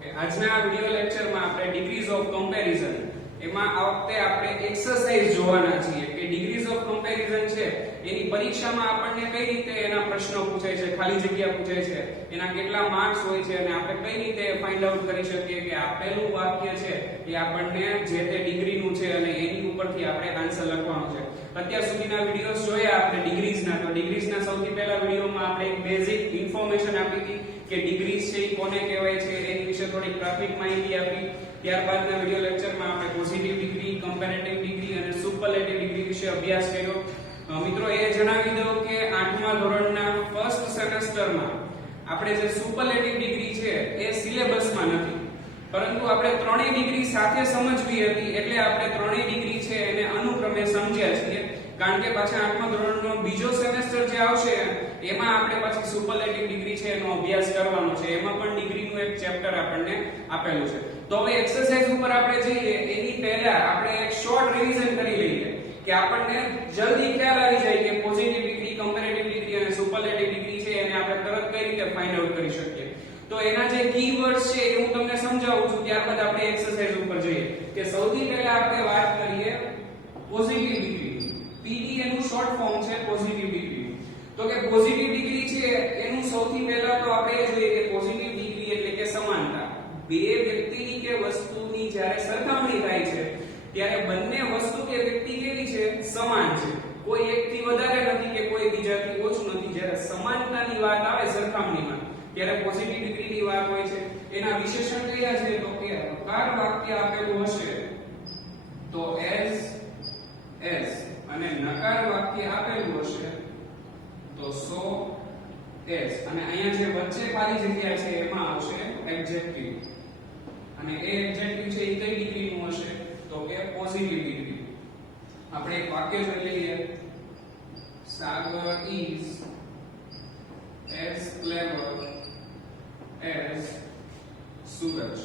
Okay, આજના આ video લેક્ચરમાં આપણે ડિગ્રીઝ ઓફ કમ્પેરિઝન એમાં આ વખતે આપણે એક્સરસાઇઝ જોવાના છીએ કે ડિગ્રીઝ ઓફ કમ્પેરિઝન છે એની પરીક્ષામાં આપણને કઈ રીતે એના પ્રશ્નો પૂછાય છે, ખાલી જગ્યા પૂછાય છે, એના કેટલા માર્ક્સ હોય છે અને આપણે કઈ રીતે ફાઇન્ડ આઉટ કરી શકીએ કે આપેલું વાક્ય છે એ આપણને જે તે ડિગ્રીનું છે અને એની ઉપરથી આપણે આન્સર લખવાનો છે. અત્યાર સુધીના વિડિયોઝ જોયા આપણે ડિગ્રીઝના, તો ડિગ્રીઝના સૌથી પહેલા વિડિયોમાં આપણે એક બેઝિક ઇન્ફોર્મેશન આપી હતી કે ડિગ્રીઝ છે એ કોને કહેવાય છે એની વિશે થોડી પ્રાથમિક માહિતી આપી. ત્યારબાદના વિડિયો લેક્ચરમાં આપણે પોઝિટિવ ડિગ્રી, કમ્પેરેટિવ ડિગ્રી અને સુપરલેટિવ ડિગ્રી વિશે અભ્યાસ કર્યો. મિત્રો એ જણાવી દઉં કે 8મા ધોરણના ફર્સ્ટ સેમેસ્ટરમાં આપણે જે સુપરલેટિવ ડિગ્રી છે એ સિલેબસમાં નથી, પરંતુ આપણે ત્રણેય ડિગ્રી સાથે સમજવી હતી એટલે આપણે ત્રણેય ડિગ્રી છે એને અનુક્રમે સમજ્યા છીએ. કારણ કે પાછા 8મા ધોરણનો બીજો સેમેસ્ટર જે આવશે એમાં આપણે પાછી સુપરલેટિવ ડિગ્રી છે એનો અભ્યાસ કરવાનો છે. એમાં પણ ડિગ્રીનું એક ચેપ્ટર આપણને આપેલું છે. તો હવે એક્સરસાઇઝ ઉપર આપણે જઈએ એની પહેલા આપણે એક શોર્ટ રિવિઝન કરી લઈએ કે આપણને જલ્દી ખ્યાલ આવી જાય કે પોઝિટિવ ડિગ્રી, કમ્પેરેટિવ ડિગ્રી અને સુપરલેટિવ ડિગ્રી છે એને આપણે તરત કઈ રીતે ફાઇન્ડ આઉટ કરી શકીએ. તો એના જે કીવર્ડ્સ છે એ હું તમને સમજાવું છું, ત્યારબાદ આપણે એક્સરસાઇઝ ઉપર જઈએ. કે સૌથી પહેલા આપણે વાત કરીએ પોઝિટિવ ડિગ્રી. પીડી એનું શોર્ટ ફોર્મ છે પોઝિટિવ ડિગ્રી. તો કે પોઝિટિવ ડિગ્રી છે એનું સૌથી પહેલા તો આપણે જોઈએ કે પોઝિટિવ ડિગ્રી એટલે કે સમાનતા. બે વ્યક્તિની કે વસ્તુની જ્યારે સરખામણી થાય છે ત્યારે બંને વસ્તુ કે વ્યક્તિ કેવી છે? સમાન છે. કોઈ એકથી વધારે નથી કે કોઈ બીજાથી ઓછું નથી. જ્યારે સમાનતાની વાત આવે સરખામણીમાં ત્યારે પોઝિટિવ ડિગ્રીની વાત હોય છે. એના વિશેષણ કયા છે? તો કે હકાર વાક્ય આપેલું હશે તો એસ અને નકાર વાક્ય આપેલું હશે તો સો એસ અને અહીંયા જે વચ્ચે ખાલી જગ્યા છે એમાં આવશે એડજેક્ટિવ અને એ એડજેક્ટિવ છે એ કઈ ડિગ્રીનું હશે? તો કે પોઝિટિવ ડિગ્રી. આપણે એક વાક્ય જોઈ લઈએ. સાગર is as clever as સૂરજ.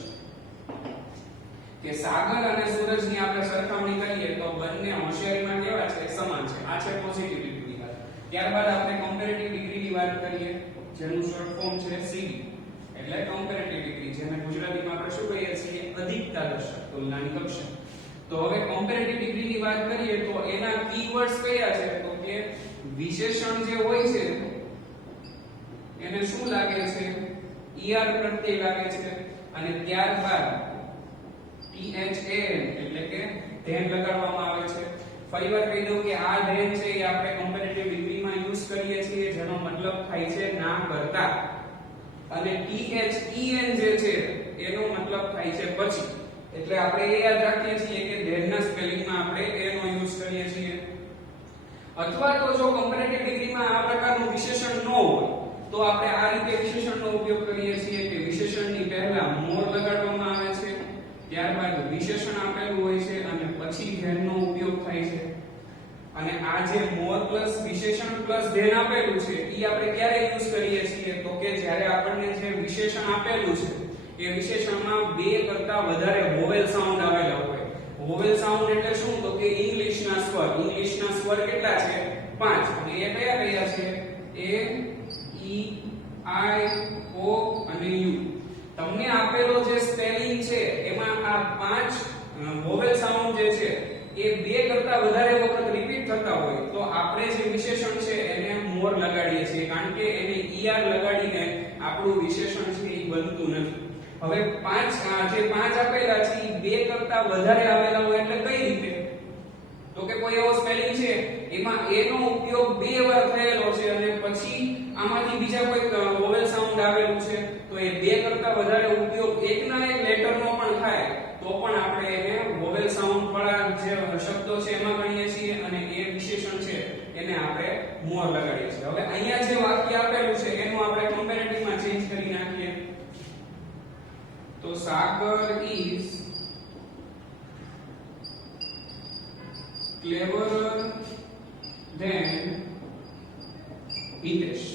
કે સાગર અને સૂરજની આપણે સરખામણી કરીએ તો બંને હોશિયારીમાં કેવા છે? સમાન છે. આ છે પોઝિટિવ ડિગ્રીની વાત. ત્યારબાદ આપણે કમ્પેરેટિવ ડિગ્રીની વાત કરીએ જેનું શોર્ટ ફોર્મ છે સીડી એટલે કમ્પેરેટિવ ડિગ્રી, જેને ગુજરાતીમાં આપણે શું કહીએ છીએ? અધિકતા દર્શક, તુલનાની કક્ષા. તો હવે કમ્પેરેટિવ ડિગ્રીની વાત કરીએ તો એના કીવર્ડ્સ કયા છે? તો કે વિશેષણ જે હોય છે એને શું લાગે છે? er પ્રત્યય લાગે છે અને ત્યારબાદ than એટલે કે ધેન લગાડવામાં આવે છે. ફરીવાર કહી દઉં કે આ ધેન છે એ આપણે કમ્પેરેટિવ ડિગ્રીમાં યુઝ કરીએ છીએ જેનો મતલબ થાય છે ના કરતા, અને then જે છે એનો મતલબ થાય છે પછી. એટલે આપણે એ યાદ રાખીએ છીએ કે ધેનના સ્પેલિંગમાં આપણે એનો યુઝ કરીએ છીએ. અથવા તો જો કમ્પેરેટિવ ડિગ્રીમાં આ પ્રકારનું વિશેષણ ન હોય તો આપણે આ રીતે વિશેષણનો ઉપયોગ કરીએ છીએ કે વિશેષણની પહેલા મોર લગાડવામાં આવે છે, ત્યારબાદ વિશેષણ આપેલું હોય છે અને પછી ધેનનો ઉપયોગ થાય છે. અને આ જે મોર પ્લસ વિશેષણ પ્લસ ધેન આપેલું છે એ આપણે ક્યારે યુઝ કરીએ છીએ? તો કે જ્યારે આપણને જે વિશેષણ આપેલું છે એ વિશેષણમાં બે કરતા વધારે વોવેલ સાઉન્ડ આવેલા હોય. વોવેલ સાઉન્ડ એટલે શું? તો કે ઇંગ્લિશના સ્વર. ઇંગ્લિશના સ્વર કેટલા છે? 5. અને એ કયા કયા છે? એ, ઈ, આઈ, ઓ અને યુ. તમને આપેલો જે સ્પેલિંગ છે એમાં આ 5 વોવેલ સાઉન્ડ જે છે એ બે કરતા વધારે વખત રિપીટ થતા હોય તો આપણે જે વિશેષણ છે એને મોર લગાડીએ છીએ, કારણ કે એને er લગાડીને આપણું વિશેષણ છે એ બનતું નથી. હવે 5 જે 5 આપેલા છે એ બે કરતા વધારે આવેલા હોય એટલે કઈ રીતે? તો કે કોઈ એવો સ્પેલિંગ છે એમાં એ નો ઉપયોગ બે વાર થયેલો છે અને પછી આમાંથી બીજા કોઈ વોવેલ સાઉન્ડ આવેલું છે તો એ બે કરતા વધારે ઉપયોગ એકના એક લેટરનો પણ થાય તો પણ આપણે એને વોવેલ સાઉન્ડ વાળા જે શબ્દો છે એમાં ગણીએ છીએ અને એ વિશેષણ છે એને આપણે મોર લગાડીએ છીએ. હવે અહીંયા જે વાક્ય આપેલું છે એનું આપણે કમ્પેરેટિવમાં ચેન્જ કરી નાખીએ. તો સાગર is cleverer than હિતેશ.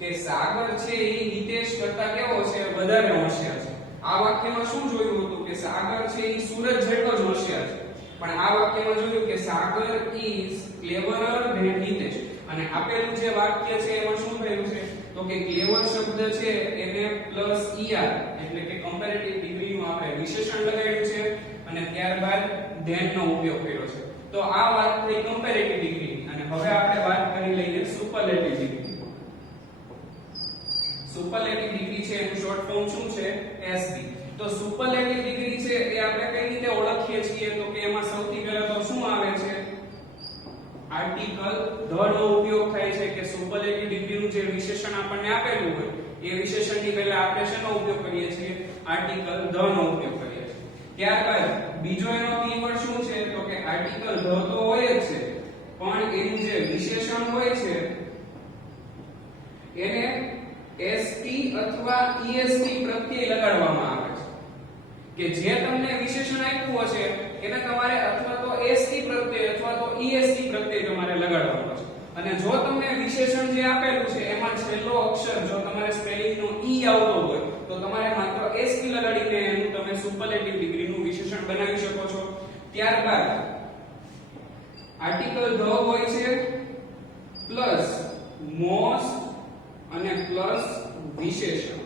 કે સાગર છે એ હિતેશ કરતા કેવો છે? વધારે હોશિયાર છે. આ વાક્યમાં શું જોયું હતું કે સાગર છે એ સૂરજ જેટલો જ હોશિયાર છે, પણ આ વાક્યમાં જોયું કે સાગર is cleverer than હિતેશ. અને આપેલું જે વાક્ય છે એમાં શું થયું છે? તો તો કે ક્લેવર શબ્દ છે એને પ્લસ ER એટલે કે કમ્પેરેટિવ ડિગ્રી નું આપણે વિશેષણ લગાડ્યું છે અને ત્યારબાદ ધેન નો ઉપયોગ કર્યો છે. તો આ વાત થઈ કમ્પેરેટિવ ડિગ્રી અને હવે આપણે વાત કરી લઈએ સુપરલેટિવ ડિગ્રી. સુપરલેટિવ ડિગ્રી છે એનું શોર્ટ ફોર્મ શું છે? SB. તો સુપરલેટિવ ડિગ્રી છે એ આપણે કઈ રીતે ઓળખીએ છીએ તો કે એમાં સૌથી પહેલા તો શું આવે છે? આર્ટિકલ ધ નો ઉપયોગ થાય છે કે સુપરલેટિવ ડિગ્રીનું જે વિશેષણ આપણને આપેલું હોય એ વિશેષણની પહેલા આપણે શેનો ઉપયોગ કરીએ છીએ? આર્ટિકલ ધ નો ઉપયોગ કરીએ છીએ. ત્યારબાદ બીજો એનો કીવર્ડ શું છે તો કે આર્ટિકલ ધ તો હોય જ છે પણ એનું જે વિશેષણ હોય છે એને ST અથવા EST પ્રત્યય લગાડવામાં આવે છે. કે જે તમને વિશેષણ આપ્યું હશે એને તમારે અથવા તો ST પ્રત્યય અથવા તો EST પ્રત્યય તમારે લગાડવાનો છે. અને જો તમને વિશેષણ જે આપેલું છે એમાં છેલ્લો અક્ષર જો તમારે સ્પેલિંગ નો E આવતો હોય તો તમારે માત્ર ST લગાડીને એનું તમે સુપરલેટિવ ડિગ્રી નું વિશેષણ બનાવી શકો છો. ત્યારબાદ આર્ટિકલ ધ હોય છે પ્લસ મોસ્ટ અને પ્લસ વિશેષણ.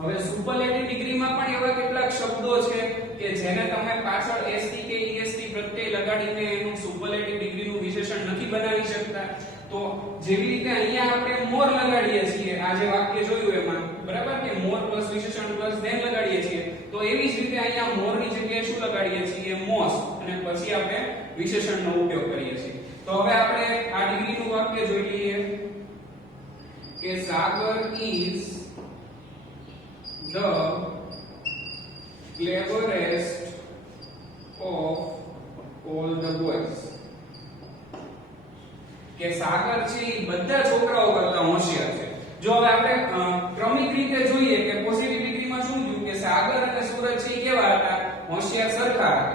હવે સુપરલેટિવ ડિગ્રીમાં પણ એવા કેટલાક શબ્દો છે કે જેને તમે પાછળ ST કે EST પ્રત્યય લગાડીને એનું સુપરલેટિવ ડિગ્રીનું વિશેષણ નથી બનાવી શકતા. તો જેવી રીતે અહીંયા આપણે મોર લગાડીએ છીએ આ જે વાક્ય જોયું એમાં બરાબર કે મોર પ્લસ વિશેષણ પ્લસ ધેન લગાડીએ છીએ તો એવી જ રીતે અહીંયા મોર ની જગ્યાએ શું લગાડીએ છીએ? મોસ્ટ અને પછી આપણે વિશેષણનો ઉપયોગ કરીએ છીએ. તો હવે આપણે આ ડિગ્રીનું વાક્ય જોઈ લઈએ કે સાગર is the cleverest of all the boys. કે સાગર છે એ બધા છોકરાઓ કરતા હોશિયાર છે. જો હવે આપણે ક્રમિક રીતે જોઈએ કે પોઝિટિવ ડિગ્રીમાં શું થયું કે સાગર અને સૂરજ છે એ કેવા હતા? હોશિયાર સરખા હતા.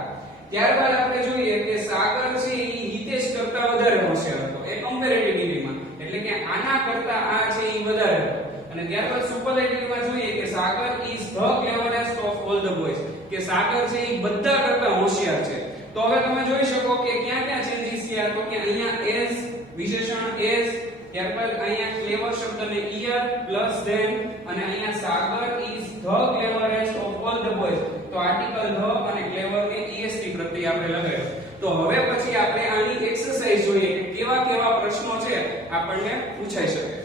ત્યારબાદ આપણે જોઈએ કે સાગર છે એ હિતેશ કરતા વધારે હોશિયાર હતો એ કમ્પેરેટિવ ડિગ્રીમાં એટલે કે આના કરતા આ છે એ વધારે હતો. અને ત્યારબાદ સુપરલેટિવમાં જોઈએ કે સાગર is the cleverest of all the boys કે સાગર છે એ બધા કરતા હોશિયાર છે. તો હવે તમે જોઈ શકો કે ક્યાં ક્યાં ચેન્જીસ થયા તો કે અહીંયા as વિશેષણ as ત્યારબાદ અહીંયા ક્લેવર શબ્દને ER પ્લસ ધેન અને અહીંયા સાગર is the cleverest of all the boys તો આર્ટિકલ the અને ક્લેવર ને EST પ્રત્યય આપણે લગાવ્યો. તો હવે પછી આપણે આની એક્સરસાઇઝ જોઈએ કે કેવા કેવા પ્રશ્નો છે આપણને પૂછાઈ શકે.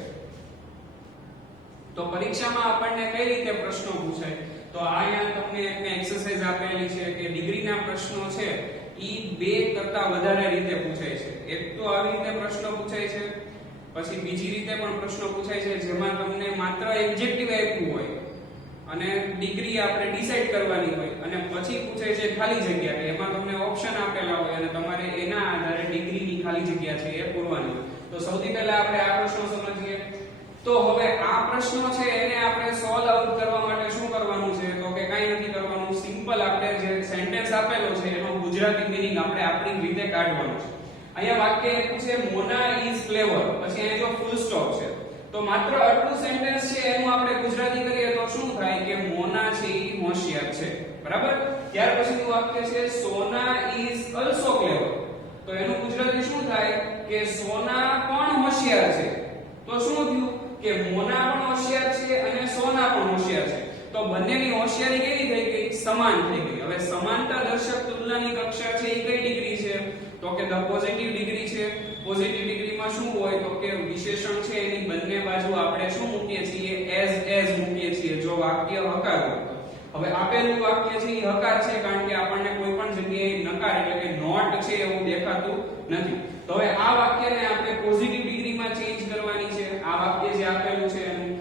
તો પરીક્ષામાં આપણને કઈ રીતે પ્રશ્નો પૂછાય તો અહીંયા તમને એક એક્સરસાઇઝ આપેલી છે કે ડિગ્રીના પ્રશ્નો છે ઈ બે કરતા વધારે રીતે પૂછાય છે. એક તો આવી રીતે પ્રશ્નો પૂછાય છે પછી બીજી રીતે પણ પ્રશ્નો પૂછાય છે જેમાં તમને માત્ર એડજેક્ટિવ આપ્યું હોય અને ડિગ્રી આપણે ડિસાઈડ કરવાની હોય અને પછી પૂછાય છે ખાલી જગ્યા કે એમાં તમને ઓપ્શન આપેલા હોય અને તમારે એના આધારે ડિગ્રીની ખાલી જગ્યા છે એ પૂરવાની હોય. તો સૌથી પહેલા આપણે આ પ્રશ્નો સમજીએ. તો હવે આ પ્રશ્નો છે એને આપણે સોલ્વ આઉટ કરવા માટે શું કરવાનું છે તો કે કાઈ નથી કરવાનું સિમ્પલ આપણે જે સેન્ટેન્સ આપેલો છે એનો ગુજરાતી મીનિંગ આપણે આપણી રીતે કાઢવાનું છે. અહીંયા વાક્ય આપ્યું છે મોના ઇઝ ક્લેવર પછી અહીંયા જો ફૂલ સ્ટોપ છે તો માત્ર આટલું સેન્ટેન્સ છે એનું આપણે ગુજરાતી કરીએ તો શું થાય કે મોના છે એ હોશિયાર છે બરાબર. ત્યાર પછીનું વાક્ય છે સોના ઇઝ અલ્સો ક્લેવર તો એનું ગુજરાતી શું થાય કે સોના પણ હોશિયાર છે. તો શું થયું કે મોના પણ હોશિયાર છે અને સોના પણ હોશિયાર છે તો બંનેની હોશિયારી કેવી થઈ ગઈ? સમાન થઈ ગઈ. હવે સમાનતા દર્શક તુલનાની કક્ષા છે એ કઈ ડિગ્રી છે તો કે ધ પોઝિટિવ ડિગ્રી છે. પોઝિટિવ ડિગ્રીમાં શું હોય તો કે વિશેષણ છે એની બંને બાજુ આપણે શું મૂકીએ છીએ? એઝ મૂકીએ છીએ જો વાક્ય હકાર હોય. હવે આપેલું વાક્ય છે એ હકાર છે કારણ કે આપણને કોઈ પણ જગ્યાએ નકાર એટલે કે નોટ છે એવું દેખાતું નથી. તો હવે આ વાક્યને આપણે પોઝિટિવ ડિગ્રીમાં ચેન્જ કરવાની છે. આ વાક્ય જે આપેલું છે એનું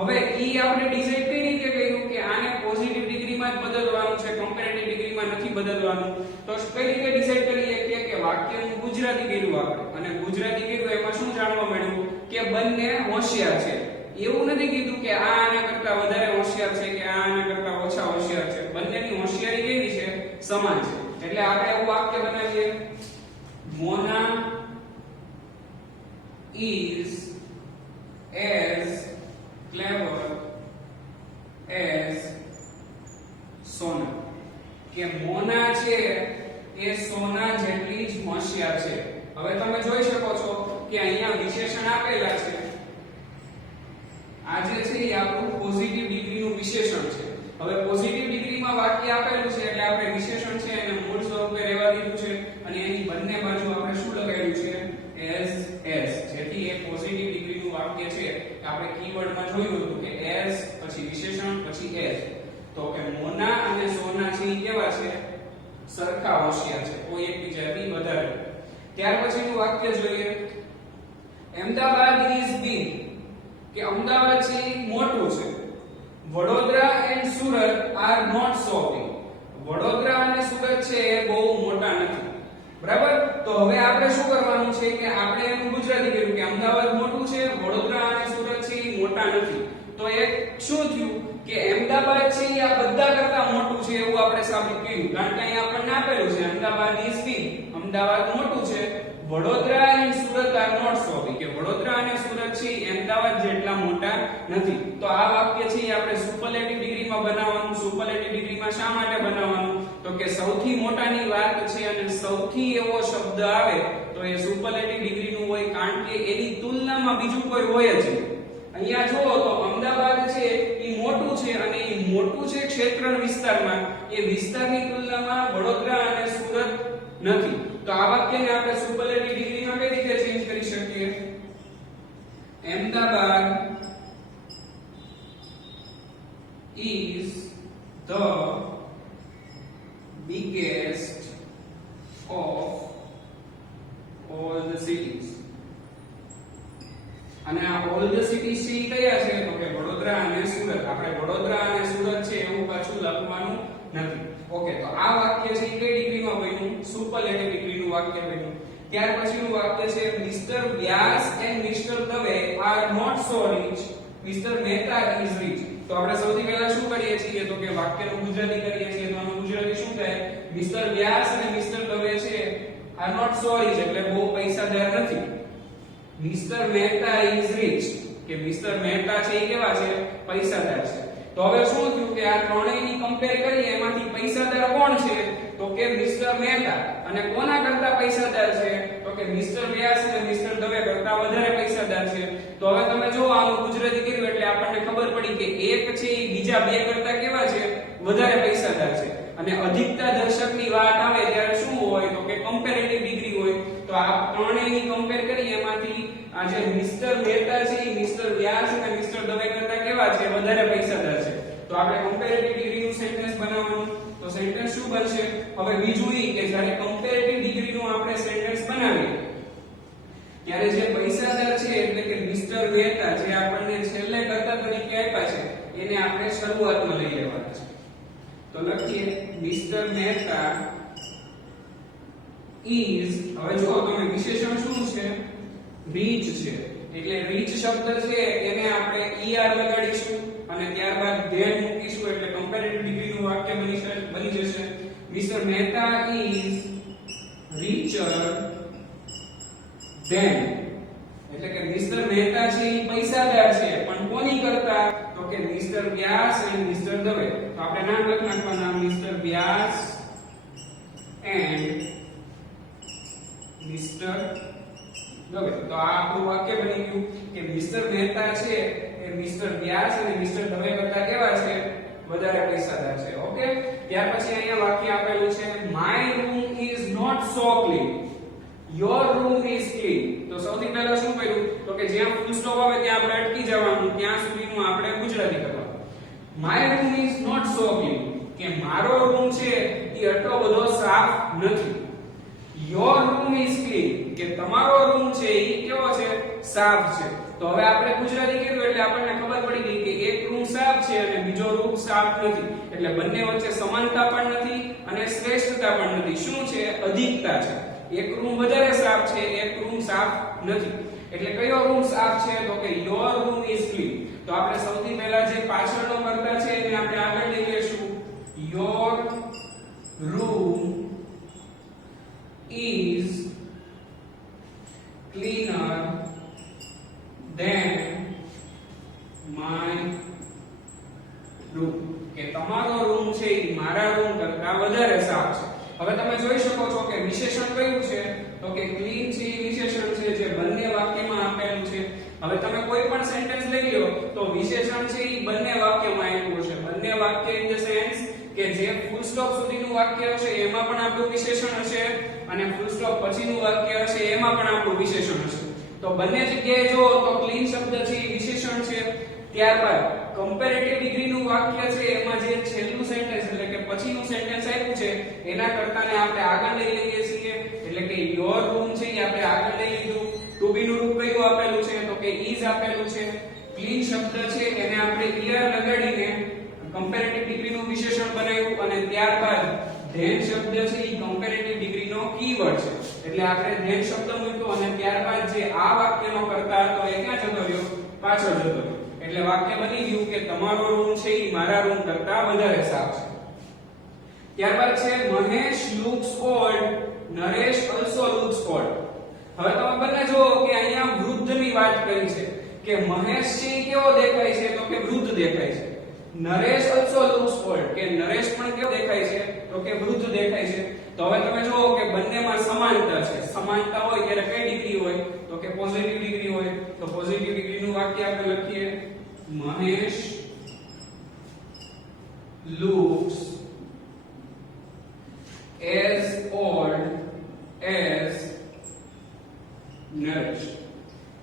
હવે ઈ આપણે ડિસાઈડ કઈ રીતે કર્યું કે આને પોઝિટિવ ડિગ્રીમાં જ બદલવાનું છે કમ્પેરેટિવ ડિગ્રીમાં નથી બદલવાનું. તો કઈ રીતે ડિસાઈડ કરીએ કે વાક્યનું ગુજરાતી કર્યું આપણે અને ગુજરાતી કર્યું એમાં શું જાણવા મળ્યું કે બંને હોશિયાર છે. એવું નથી કીધું કે આ આના કરતા વધારે હોશિયાર છે કે આ આના કરતા ઓછા હોશિયાર છે. બંનેની હોશિયારી કેવી છે? સમાન છે. એટલે આપણે એવું વાક્ય બનાવીએ મોના is as clever as Sona કે મોના છે એ સોના જેટલી જ હોશિયાર છે. હવે તમે જોઈ શકો છો કે અહીંયા વિશેષણ આપેલા છે વિશેષણ છે. હવે પોઝિટિવ ડિગ્રીમાં વાક્ય આપેલું છે એટલે આપણે વિશેષણ છે એને મૂળ સ્વરૂપે રહેવા દીધું છે અને એની બંને બાજુ આપણે શું લગાડ્યું છે as, જેથી એ પોઝિટિવ ડિગ્રીનું વાક્ય છે આપણે કીવર્ડમાં જોયું હતું કે as પછી વિશેષણ પછી as. તો કે મોના અને સોના છે એ કેવા છે? સરખા હોશિયાર છે, કોઈ એકબીજાથી વધારે. ત્યાર પછીનું વાક્ય જોઈએ, અમદાવાદ ઇઝ બિગ, કે અમદાવાદ છે એ મોટું છે. Vadodara and Surat are not so big, Vadodara અને સુરત છે એ બહુ મોટા નથી. બરાબર? તો હવે આપણે શું કરવાનું છે કે આપણે એનું ગુજરાતી કર્યું કે અમદાવાદ મોટું છે, વડોદરા અને સુરત છે એ મોટા નથી. તો એક શું થયું કે અમદાવાદ છે એ આ બધા કરતા મોટું છે એવું આપણે સાબિત કર્યું, કારણ કે અહીંયા આપણને આપેલું છે અમદાવાદ ઇઝ બિગ, અમદાવાદ મોટું છે. વડોદરા અને Surat are not so big, કે વડોદરા અને સુરત છે અમદાવાદ જેટલા મોટા નથી. તો આ વાક્ય છે આપણે સુપરલેટિવ ડિગ્રીમાં બનાવવાનું. સુપરલેટિવ ડિગ્રીમાં શા માટે બનાવવાનું? તો કે સૌથી મોટાની વાત છે અને સૌથી એવો શબ્દ આવે તો એ સુપરલેટિવ ડિગ્રીનું હોય, કારણ કે એની તુલનામાં બીજું કોઈ હોય જ નહીં. અહીંયા જુઓ તો અમદાવાદ છે એ મોટું છે અને એ મોટું છે ક્ષેત્ર વિસ્તારમાં, એ વિસ્તારની તુલનામાં વડોદરા અને સુરત નથી. તો આ વાક્યને આપણે સુપરલેટિવ ડિગ્રીમાં કઈ રીતે ચેન્જ કરી શકીએ? Ahmedabad is the biggest of all the cities. અને આ ઓલ ધ સિટીઝ છે કયા છે? તો કે વડોદરા અને સુરત. આપણે વડોદરા અને સુરત છે એવું પાછું લખવાનું નથી. ઓકે, તો આ વાક્ય છે કઈ ડિગ્રીમાં બન્યું? સુપરલેટિવ ડિગ્રીનું વાક્ય બન્યું. ત્યાર પછીનું વાક્ય છે mister Vyas and mister Dave are not so rich, mister Mehta is rich. તો આપણે સૌથી પહેલા શું કરીએ છીએ? તો કે વાક્યનું ગુજરાતી કરીએ છીએ. તો આનું ગુજરાતી શું થાય? મિસ્ટર વ્યાસ અને મિસ્ટર દવે છે આર નોટ સો રીચ, એટલે બહુ પૈસાદાર નથી. મિસ્ટર મહેતા ઇઝ રીચ, કે મિસ્ટર મહેતા છે એ કેવા છે? પૈસાદાર છે. તો હવે શું થયું કે આ ત્રણેયની કમ્પેર કરીએ, એમાંથી પૈસાદાર કોણ છે? તો કે મિસ્ટર મહેતા. અને કોના કરતા પૈસાદાર છે? તો કે મિસ્ટર વ્યાસ અને મિસ્ટર દવે કરતા વધારે પૈસાદાર છે. તો હવે તમે જો આનું ગુજરાતી કર્યું એટલે આપણને ખબર પડી કે એક છે એ બીજા બે કરતા કેવા છે? વધારે પૈસાદાર છે. અને અધિકતા દર્શકની વાત આવે ત્યારે શું હોય? તો કે કમ્પેરેટિવ ડિગ્રી હોય. તો આ ત્રણેયની કમ્પેર કરીએ, એમાંથી આ જે મિસ્ટર મહેતા છે એ મિસ્ટર વ્યાસ અને મિસ્ટર દવે કરતા કેવા છે? વધારે પૈસાદાર છે. તો આપણે કમ્પેરેટિવ ડિગ્રીનું સેન્ટેન્સ બનાવવાનું. તો સેન્ટેન્સ શું બનશે? હવે બીજું એ કે જ્યારે કમ્પેરેટિવ ડિગ્રીનું આપણે સેન્ટેન્સ બનાવીએ ત્યારે જે પૈસાદાર છે એટલે કે મિસ્ટર મહેતા જે આપણને છેલ્લે કરતા તરીકે આપ્યા છે એને આપણે શરૂઆતમાં લઈ લેવાના છે. તો લખીએ મિસ્ટર મહેતા ઇઝ, હવે જો તમે વિશેષણ શું છે? રીચ છે. એટલે રીચ શબ્દ છે એને આપણે er લગાડીશું અને ત્યારબાદ ધેન મૂકીશું એટલે કમ્પેરેટિવ ડિગ્રીનું વાક્ય બની જશે mister Mehta is richer than, એટલે કે મિસ્ટર મહેતા છે એ પૈસાદાર છે પણ કોની કરતા? તો કે મિસ્ટર વ્યાસ અને મિસ્ટર દવે. તો આપણે નામ લખી નાખવાના mister Vyas and mister Dave. તો આ આપણું વાક્ય બની ગયું કે મિસ્ટર મહેતા છે એ મિસ્ટર વ્યાસ અને મિસ્ટર દવે કરતા કેવા છે? વધારે પૈસાદાર છે. ઓકે, ત્યાર પછી અહીંયા વાક્ય આપેલું છે my room is not so clean, your room is clean. તો સૌથી પહેલા શું કર્યું? તો કે જ્યાં ફૂલ સ્ટોપ આવે ત્યાં આપણે અટકી જવાનું, ત્યાં સુધીનું આપણે ગુજરાતી કરવાનું. My room is not so clean, કે મારો રૂમ છે એ એટલો બધો સાફ નથી. યોર રૂમ ઇઝ ક્લીન, કે તમારો રૂમ છે એ કેવો છે? સાફ છે. તો હવે આપણે ગુજરાતી કર્યું એટલે આપણને ખબર પડી ગઈ કે એક રૂમ સાફ છે અને બીજો રૂમ સાફ નથી. એટલે બંને વચ્ચે સમાનતા પણ નથી અને શ્રેષ્ઠતા પણ નથી. શું છે? અધિકતા છે. એક રૂમ વધારે સાફ છે, એક રૂમ સાફ નથી. એટલે કયો રૂમ સાફ છે? તો કે યોર રૂમ ઇઝ ક્લીન. તો આપણે સૌથી પહેલા જે પાછળનો કર્તા છે એને આપણે આગળ લઈ લેશું. Your room is cleaner than my room, કે તમારો રૂમ છે એ મારા રૂમ કરતા વધારે સાફ છે. હવે તમે જોઈ શકો છો કે વિશેષણ કયું છે? તો કે ક્લીન છે એ વિશેષણ છે જે બંને વાક્યમાં આપેલું છે. હવે તમે કોઈ પણ સેન્ટેન્સ લઈ લો તો વિશેષણ છે એ બંને વાક્યમાં આવ્યું છે. બંને વાક્ય ઇન ધ સેન્સ કે જે ફૂલ સ્ટોપ સુધીનું વાક્ય હશે એમાં પણ આપણું વિશેષણ હશે અને ફૂલ સ્ટોપ પછીનું વાક્ય હશે એમાં પણ આપણું વિશેષણ હશે. તો બંને જગ્યાએ જો તો ક્લીન શબ્દ છે એ વિશેષણ છે. ત્યારબાદ કમ્પેરેટિવ ડિગ્રીનું વાક્ય છે એમાં જે છેલ્લું સેન્ટેન્સ એટલે કે પછીનું સેન્ટેન્સ આપ્યું છે એના કરતાને આપણે આગળ લઈ લઈએ છીએ. એટલે કે યોર રૂમ છે એ આપણે આગળ લઈ લીધું. ટુ બી નું રૂપ કયું આપેલું છે તો કે ઇઝ આપેલું છે. ક્લીન શબ્દ છે એને આપણે ઈયર લગાડીને કમ્પેરેટિવ ડિગ્રીનું વિશેષણ બનાવ્યું અને ત્યારબાદ ધેન શબ્દ છે એ કમ્પેરેટિવ ડિગ્રીનો કીવર્ડ છે. એટલે આપણે ધેન શબ્દ મૂક્યો અને ત્યારબાદ જે આ વાક્યનો કર્તા હતો એ ક્યાં જતો રહ્યો? પાછળ જતો રહ્યો. એટલે વાક્ય બની ગયું કે તમારો રૂમ છે એ મારા રૂમ કરતા વધારે સાફ છે. ત્યારબાદ છે Mahesh looks old, Naresh also looks old. હવે તમે બંને જો કે અહીંયા વૃદ્ધની વાત કરી છે કે મહેશ છે એ કેવો દેખાય છે તો કે વૃદ્ધ દેખાય છે. નરેશ also looks old કે નરેશ પણ કેવો દેખાય છે તો કે વૃદ્ધ દેખાય છે. તો હવે તમે જુઓ કે બંનેમાં સમાનતા છે. સમાનતા હોય ત્યારે કઈ ડિગ્રી હોય તો કે પોઝિટિવ ડિગ્રી હોય. તો પોઝિટિવ ડિગ્રીનું વાક્ય આપણે લખીએ Mahesh looks as old as Naresh.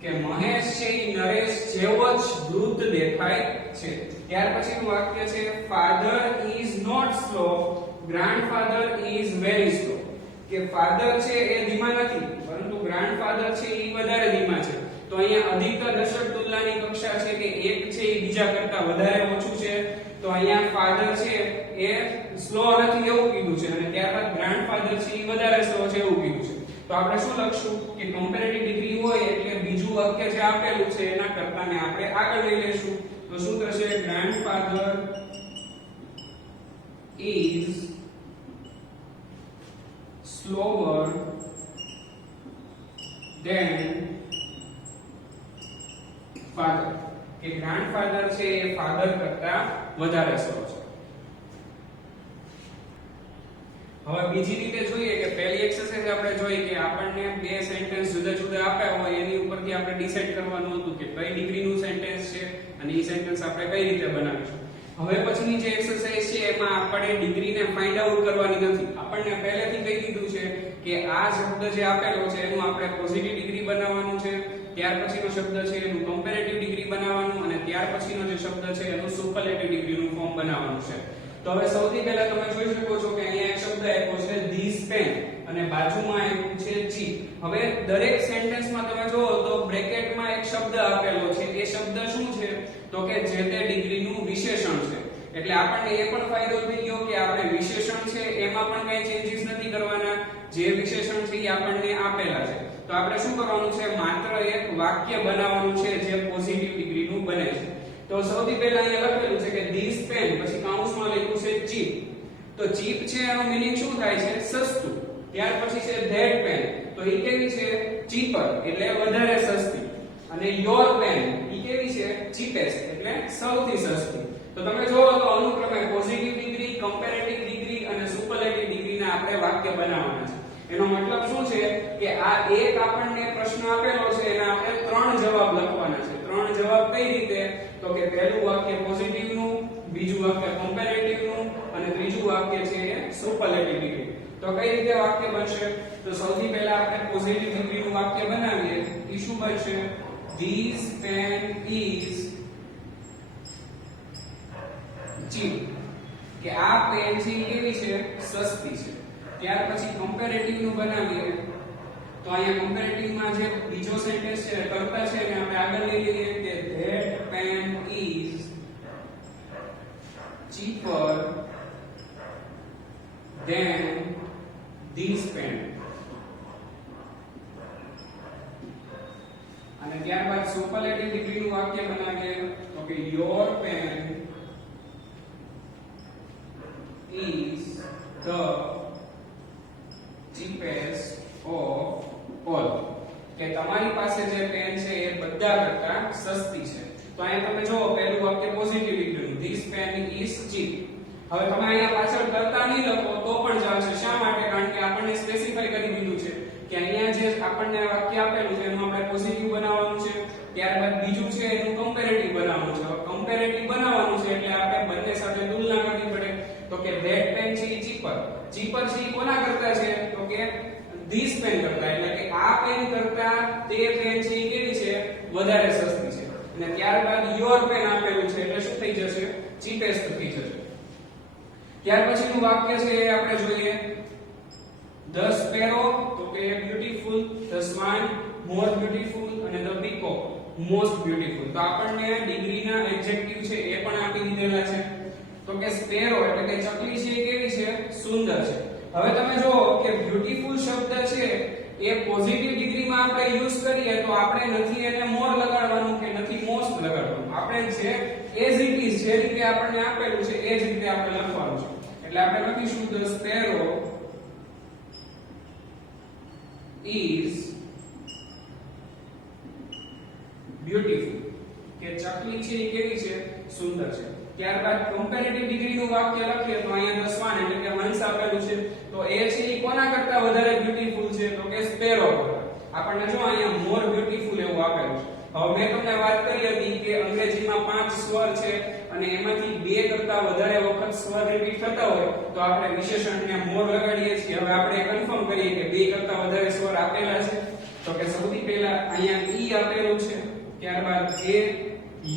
કે મહેશ છે એ નરેશ જેવો જ વૃદ્ધ દેખાય છે. ત્યાર પછીનું વાક્ય છે father is not slow, grandfather is very slow. કે father છે એ ધીમા નથી પરંતુ grandfather છે એ વધારે ધીમા છે. તો અહીંયા અધિકતર દશક તુલનાની કક્ષા છે કે એક છે એ બીજા કરતા વધારે ઓછું છે. તો અહીંયા father છે એ સ્લો નથી એવું કીધું છે અને ત્યારબાદ grandfather છે એ વધારે સ્લો છે એવું કીધું છે. તો આપણે શું લખશું કે કમ્પેરેટિવ ડિગ્રી હોય એટલે બીજું વાક્ય જે આપેલું છે એના કરતાને આપણે આગળ લઈ લેશું. તો શું થશે? grandfather is slower than father. કે grandfather છે એ father કરતા વધારે સ્લો છે. હવે બીજી રીતે જોઈએ કે પહેલી એક્સરસાઇઝ આપણે જોઈ કે આપણને બે સેન્ટેન્સ જુદા જુદા આપ્યા હોય એની ઉપરથી આપણે ડિસાઈડ કરવાનું હતું કે કઈ ડિગ્રીનું સેન્ટેન્સ છે અને એ સેન્ટેન્સ આપણે કઈ રીતે બનાવીશું. હવે પછીની જે એક્સરસાઇઝ છે એમાં આપણે ડિગ્રીને ફાઇન્ડ આઉટ કરવાની નથી. આપણને પહેલેથી કહી દીધું છે કે આ શબ્દ જે આપેલો છે એનું આપણે પોઝિટિવ ડિગ્રી બનાવવાનું છે. ત્યાર પછીનો શબ્દ છે એનું કમ્પેરેટિવ ડિગ્રી બનાવવાનું અને ત્યાર પછીનો જે શબ્દ છે એનું સુપરલેટિવ ડિગ્રીનું ફોર્મ બનાવવાનું છે. તો હવે સૌથી પહેલા તમે જોઈ શકો છો કે અહીંયા એક શબ્દ આપ્યો છે ધીસ પેન અને બાજુમાં આપ્યું છે ચીપ. હવે દરેક સેન્ટેન્સમાં તમે જોવો તો બ્રેકેટમાં એક શબ્દ આપેલો છે. એ શબ્દ શું છે તો કે જે તે ડિગ્રીનું વિશેષણ છે. એટલે આપણને એ પણ ફાયદો થઈ ગયો કે આપણે વિશેષણ છે એમાં પણ કઈ ચેન્જીસ નથી કરવાના. જે વિશેષણ છે એ આપણને આપેલા છે. તો આપણે શું કરવાનું છે? માત્ર એક વાક્ય બનાવવાનું છે જે પોઝિટિવ ડિગ્રીનું બને છે. તો સૌથી પહેલા અહીંયા લખેલું છે કે ધીસ પેન પછી કૌંસમાં લખ્યું છે ચીપ. તો ચીપ છે એનો મીનિંગ શું થાય છે? સસ્તું. ત્યાર પછી છે ધેટ પેન તો એ કેવી છે? ચીપર એટલે વધારે સસ્તી. અને યોર પેન એ કેવી છે? ચીપેસ્ટ એટલે સૌથી સસ્તી. તો તમે જોવો તો અનુક્રમે પોઝિટિવ ડિગ્રી, કમ્પેરેટિવ ડિગ્રી અને સુપરલેટિવ ડિગ્રીના આપણે વાક્ય બનાવવાના છે. એનો મતલબ શું છે કે આ એક આપણને પ્રશ્ન આપેલો છે એના આપણે ત્રણ જવાબ લખવાના છે. ત્રણ જવાબ કઈ રીતે? તો કે પહેલું વાક્ય પોઝિટિવ નું, બીજું વાક્ય કમ્પેરેટિવ નું અને ત્રીજું વાક્ય છે એ સુપરલેટિવ ડિગ્રી. તો કઈ રીતે વાક્ય બનશે? તો સૌથી પહેલા આપણે પોઝિટિવ ડિગ્રી નું વાક્ય બનાવીએ. ઈ શું બનશે? This pen is cheap. કે આ પેન છે કેવી છે? સસ્તી છે. ત્યાર પછી કમ્પેરેટિવ નું બનાવીએ તો અહીંયા કમ્પેરેટિવ માં જે બીજો સેન્ટેન્સ છે કરતા છે ને આપણે આગળ લઈ લઈએ કે that pen is cheaper than this pen. અને ત્યારબાદ સુપરલેટિવ ડિગ્રી નું વાક્ય બનાવીએ તો કે your pen is the cheapest of all. કે તમારી પાસે જે પેન છે એ બધા કરતા સસ્તી છે. તો અહીંયા તમે જો પહેલું વાક્ય positive ડિગ્રીનું this pen is cheap. હવે તમે અહીંયા પાછળ કરતા નહીં લખો તો પણ ચાલશે. શા માટે? કારણ કે આપણને સ્પેસિફાઈ કરી દીધું છે કે અહીંયા જે આપણને વાક્ય આપેલું છે એનું આપણે પોઝિટિવ બનાવવાનું છે, ત્યારબાદ બીજું છે એનું કમ્પેરેટિવ બનાવવાનું છે. હવે કમ્પેરેટિવ બનાવવાનું છે એટલે આપણે બંને સાથે તુલના કરવી પડે. તો કે that pen છે એ cheaper છે એ કોના કરતા છે? તો કે this pen કરતા, એટલે કે આ પેન કરતા તે પેન છે એ કેવી છે? વધારે સસ્તી છે. અને ત્યારબાદ your pen આપેલું છે એટલે શું થઈ જશે? cheapest થઈ જશે. ત્યાર પછીનું વાક્ય છે એ આપણે જોઈએ. The sparrow તો કે beautiful, the swan more beautiful અને the peacock most beautiful. તો આપણને ડિગ્રીના એડજેક્ટિવ છે એ પણ આપી દીધેલા છે. તો કે સ્પેરો એટલે કે ચકલી છે એ કેવી છે? સુંદર છે. હવે તમે જો કે બ્યુટીફુલ શબ્દ છે એ પોઝિટિવ ડિગ્રીમાં આપણે યુઝ કરીએ તો આપણે નથી એને મોર લગાડવાનું કે નથી મોસ્ટ લગાડવાનું. આપણે જે એઝ ઇટ ઇઝ જે રીતે આપણને આપેલું છે એ જ રીતે આપણે લખવાનું છે. એટલે આપણે લખીશું the sparrow is beautiful કે ચકલી છે એ કેવી છે? સુંદર છે. ત્યારબાદ કમ્પેરેટિવ ડિગ્રીનું વાક્ય લખીએ તો અહીંયા the swan એટલે કે હંસ આપેલું છે. તો એ છે એ કોના કરતા વધારે બ્યુટીફુલ છે? તો કે સ્પેરો કરતા. આપણને જો અહીંયા મોર બ્યુટીફુલ એવું આપેલું છે. હવે મેં તમને વાત કરી હતી કે અંગ્રેજીમાં 5 સ્વર છે અને એમાંથી 2 કરતા વધારે વખત સ્વર રિપીટ થતા હોય તો આપણે વિશેષણને મોર લગાડીએ છીએ. હવે આપણે કન્ફર્મ કરીએ કે 2 કરતા વધારે સ્વર આપેલા છે. તો કે સૌથી પહેલા અહીંયા ઈ આપેલું છે, ત્યારબાદ એ,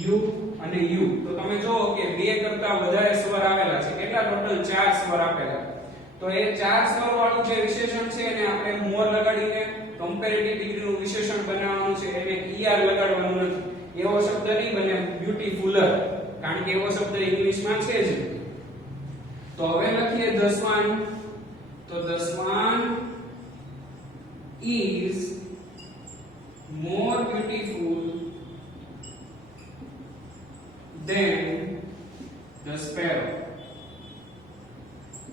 યુ અને યુ. તો તમે જોવો કે 2 કરતા વધારે સ્વર આવેલા છે. કેટલા? ટોટલ 4 સ્વર આપેલા. તો એ 4 સ્વર વાળું જે વિશેષણ છે એને આપણે મોર લગાડીને કમ્પેરેટિવ ડિગ્રીનું વિશેષણ બનાવવાનું છે. એને er લગાડવાનું નથી. એવો શબ્દ નહીં બને બ્યુટીફુલર, કારણ કે એવો શબ્દ ઇંગ્લિશમાં છે જ. તો હવે લખીએ the swan. તો the swan is more beautiful than the sparrow.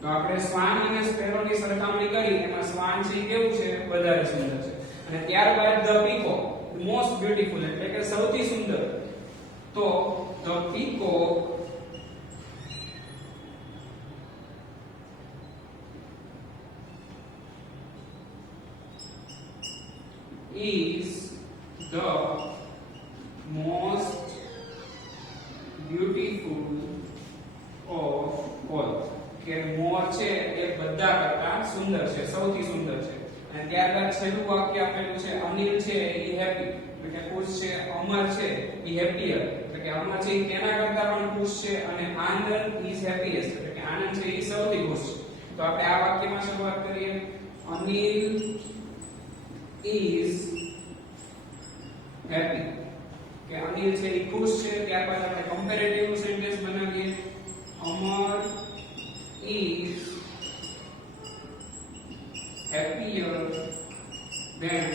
તો આપણે સ્વાન અને સ્પેરો ની સરખામણી કરી એમાં સ્વાન છે કેવું છે? વધારે સુંદર છે. અને ત્યારબાદ the peacock most beautiful એટલે કે સૌથી સુંદર. તો the peacock is the most beautiful of all. કે મોર છે એ બધા કરતા સુંદર છે, સૌથી સુંદર છે. અને ત્યારબાદ છેલ્લું વાક્ય આપેલું છે અનિલ છે એ હેપી એટલે કે ખુશ છે, અમર છે એ હેપીયર એટલે કે અમર છે એ તેના કરતા પણ ખુશ છે, અને આનંદ ઇઝ હેપીએસ્ટ એટલે કે આનંદ છે એ સૌથી ખુશ છે. તો આપણે આ વાક્યમાં શરૂઆત કરીએ. અનિલ ઇઝ હેપી કે અનિલ છે એ ખુશ છે. ત્યારબાદ આપણે કમ્પેરેટિવ સેન્ટેન્સ બનાવીએ. અમર is happier than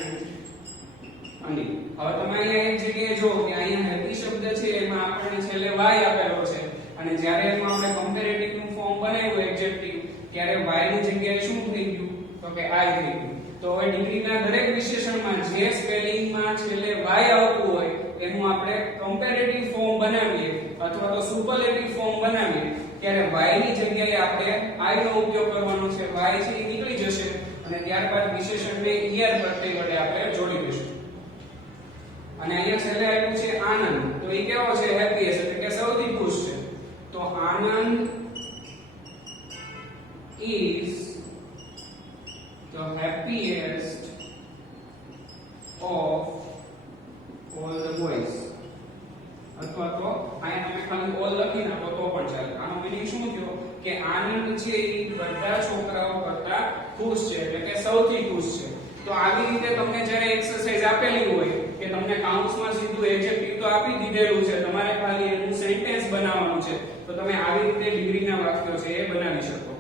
Anil. હવે તમે અહીંયા એક જગ્યાએ જો કે અહીંયા હેપી શબ્દ છે એમાં આપણને છેલ્લે y આપેલો છે, અને જ્યારે એમાં આપણે કમ્પેરેટિવ નું ફોર્મ બનાવ્યું એડજેક્ટિવ ત્યારે y ની જગ્યાએ શું થઈ ગયું? તો કે I થઈ ગયું. તો હવે ડિગ્રીના દરેક વિશેષણમાં જે સ્પેલિંગમાં છેલ્લે y આવતું હોય એનું આપણે કમ્પેરેટિવ ફોર્મ બનાવીએ અથવા તો સુપરલેટિવ ફોર્મ બનાવીએ ત્યારે y ની જગ્યાએ આપણે I નો ઉપયોગ કરવાનો છે. y છે એ નીકળી જશે અને ત્યારબાદ વિશેષણને er પ્રત્યય વડે આપણે જોડી દઈશું. અને અહીંયા છેલ્લે આપ્યું છે આનંદ. તો એ કેવો છે? હેપીએસ્ટ એટલે કે સૌથી ખુશ છે. તો આનંદ is the happiest of all the boys. અથવા તો અહીંયા તમે ખાલી all લખી નાખો તો પણ ચાલે. આનો મીનિંગ શું થયો કે આનંદ છે એ બધા છોકરાઓ કરતા ખુશ છે એટલે કે સૌથી ખુશ છે. તો આવી રીતે તમને જ્યારે એક્સરસાઇઝ આપેલી હોય કે તમને કાઉન્ટ્સમાં સીધું એડજેક્ટિવ તો આપી દીધેલું છે, તમારે ખાલી એનું સેન્ટેન્સ બનાવવાનું છે, તો તમે આવી રીતે ડિગ્રીના વાક્યો છે એ બનાવી શકો.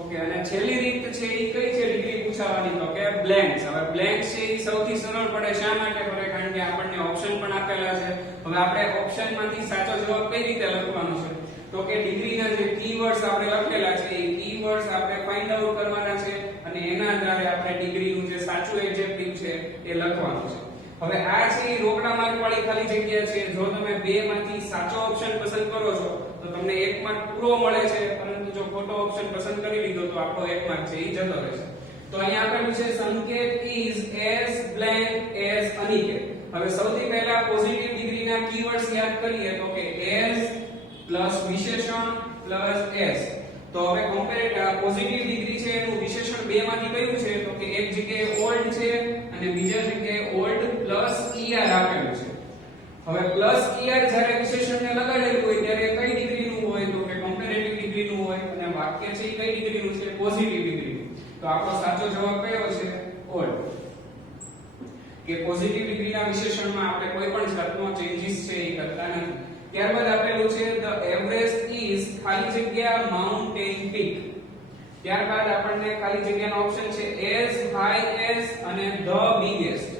ઓકે, અને છેલ્લી રીત છે એ કઈ છે ડિગ્રી પૂછાવાની? તો કે બ્લેન્ક્સ. હવે બ્લેન્ક્સ છે એ સૌથી સરળ પડે. શા માટે પડે? કારણ કે આપણને ઓપ્શન પણ આપેલા છે. હવે આપણે ઓપ્શનમાંથી સાચો જવાબ કઈ રીતે લખવાનો છે? તો કે ડિગ્રીના જે કીવર્ડ્સ આપણે લખેલા છે એ કીવર્ડ્સ આપણે ફાઇન્ડ આઉટ કરવાના છે અને એના આધારે આપણે ડિગ્રીનું જે સાચું એડજેક્ટિવ છે એ લખવાનું છે. હવે આ છે એ રોકડા માર્ક વાળી ખાલી જગ્યા છે. જો તમે બે માંથી સાચો ઓપ્શન પસંદ કરો છો તો તમને 1 માર્ક પૂરો મળે છે, પરંતુ જો ખોટો ઓપ્શન પસંદ કરી લીધો તો આપણો 1 માર્ક છે એ જતો રહેશે. તો અહીંયા આપેલું છે સંકેત is as blank as Aniket. હવે સૌથી પહેલા પોઝિટિવ ડિગ્રીના કીવર્ડ્સ યાદ કરીએ તો કે as પ્લસ વિશેષણ પ્લસ s. તો હવે પોઝિટિવ ડિગ્રી છે એનું વિશેષણ બે માંથી કયું છે તો કે એક જગ્યાએ ઓલ્ડ છે અને બીજા જગ્યાએ ઓલ્ડ પ્લસ er આપેલું છે. હવે પ્લસ er જ્યારે વિશેષણને લગાડેલું હોય ત્યારે કઈ ડિગ્રીનું હોય તો કે કમ્પેરેટિવ ડિગ્રીનું હોય અને વાક્ય છે એ કઈ ડિગ્રીનું છે પોઝિટિવ ડિગ્રીનું. તો આપણો સાચો જવાબ કયો છે ઓલ્ડ. કે પોઝિટિવ ડિગ્રીના વિશેષણમાં આપણે કોઈ પણ જાતનો ચેન્જીસ છે એ કરતા નથી. ત્યારબાદ આપેલું છે ધ એવરેસ્ટ ઇઝ ખાલી જગ્યા માઉન્ટેન પીક. ત્યારબાદ આપણને ખાલી જગ્યાનો ઓપ્શન છે એઝ હાઈ એઝ અને ધ બિગેસ્ટ.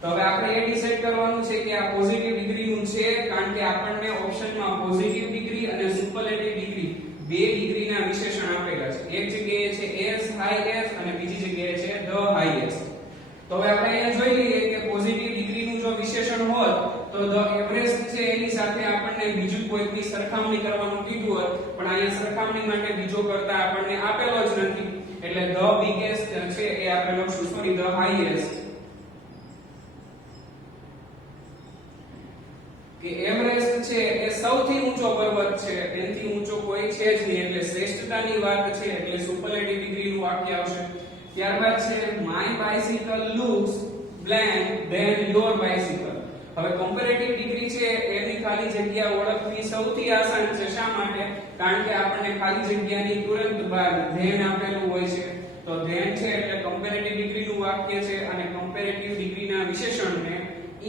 તો હવે આપણે એ ડિસાઈડ કરવાનું છે કે આ પોઝિટિવ ડિગ્રીનું છે કારણ કે આપણને ઓપ્શનમાં પોઝિટિવ ડિગ્રી અને સુપરલેટિવ ડિગ્રી બે ડિગ્રીના વિશેષણ આપેલા છે. એક જગ્યાએ છે એઝ હાઈ એઝ અને બીજી જગ્યાએ છે ધ હાઈએસ્ટ. તો હવે આપણે અહીંયા જોઈ લઈએ કે પોઝિટિવ ડિગ્રીનું જો વિશેષણ હોત તો ધ એવરેસ્ટ છે એની સાથે આપણને બીજું કોઈની સરખામણી કરવાનું કીધું હોત પણ અહીંયા સરખામણી માટે બીજો કરતા આપણને આપેલો જ નથી એટલે ધ બિગેસ્ટ છે એ આપણે લખશું સોરી ધ હાઈએસ્ટ. કે એવરેસ્ટ છે એ સૌથી ઊંચો પર્વત છે એનાથી ઊંચો કોઈ છે જ નહીં એટલે શ્રેષ્ઠતાની વાત છે એટલે સુપરલેટિવ ડિગ્રીનું વાક્ય આવશે. ત્યારબાદ છે my bicycle looks blank than your bicycle. હવે કમ્પેરેટિવ ડિગ્રી છે એની ખાલી જગ્યા ઓળખવી સૌથી આસાન છે. શા માટે? કારણ કે આપણને ખાલી જગ્યાની તુરંત બાદ ધેન આપેલું હોય છે. તો ધેન છે એટલે કમ્પેરેટિવ ડિગ્રીનું વાક્ય છે અને કમ્પેરેટિવ ડિગ્રીના વિશેષણને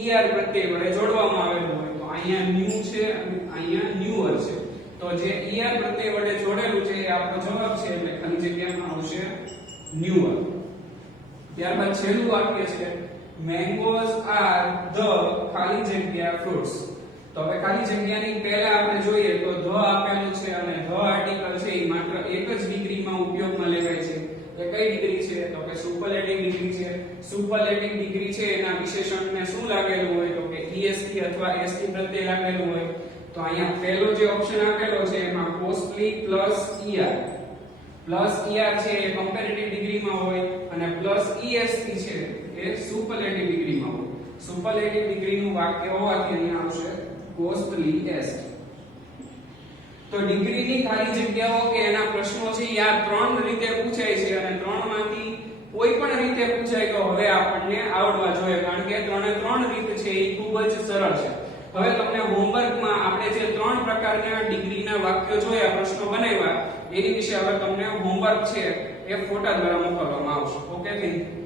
er પ્રત્યય વડે જોડવામાં આવેલું હોય. તો અહીંયા ન્યુ છે અને અહીંયા ન્યુઅર છે. તો જે er પ્રત્યય વડે જોડેલું છે એ આપણો જવાબ છે એટલે ખાલી જગ્યામાં આવશે ન્યુઅર. ત્યારબાદ છેલ્લું વાક્ય છે mangoes are the ખાલી જગ્યા fruits. તો હવે ખાલી જગ્યાની પહેલા આપણે જોઈએ તો ધ આપેલું છે અને ધ આર્ટિકલ છે એ માત્ર એક જ ડિગ્રીમાં ઉપયોગમાં લેવાય છે. એ કઈ ડિગ્રી છે તો કે સુપરલેટિવ ડિગ્રી છે. સુપરલેટિવ ડિગ્રી છે એના વિશેષણને શું લાગેલું હોય તો કે est અથવા st પ્રત્યય લાગેલું હોય. તો અહીંયા પહેલો જે ઓપ્શન આપેલો છે એમાં costly plus er plus er છે એ કમ્પેરેટિવ ડિગ્રીમાં હોય અને પ્લસ est છે એ સુપરલેટિવ ડિગ્રીમાં હોય. સુપરલેટિવ ડિગ્રીનું વાક્ય હોવાથી અહીંયા આવશે costlyest. તો ડિગ્રીની ખાલી જગ્યાઓ કે એના પ્રશ્નો છે આ ત્રણ રીતે પૂછાય છે અને ત્રણમાંથી કોઈ પણ રીતે પૂછાય તો હવે આપણને આવડવા જોઈએ કારણ કે ત્રણે ત્રણ રીત છે એ ખૂબ જ સરળ છે. હવે તમને હોમવર્કમાં આપણે જે ત્રણ પ્રકારના ડિગ્રીના વાક્યો જોયા પ્રશ્નો બનાવ્યા એની વિશે હવે તમને હોમવર્ક છે એ ફોટા દ્વારા મોકલવામાં આવશે. Okay thank you.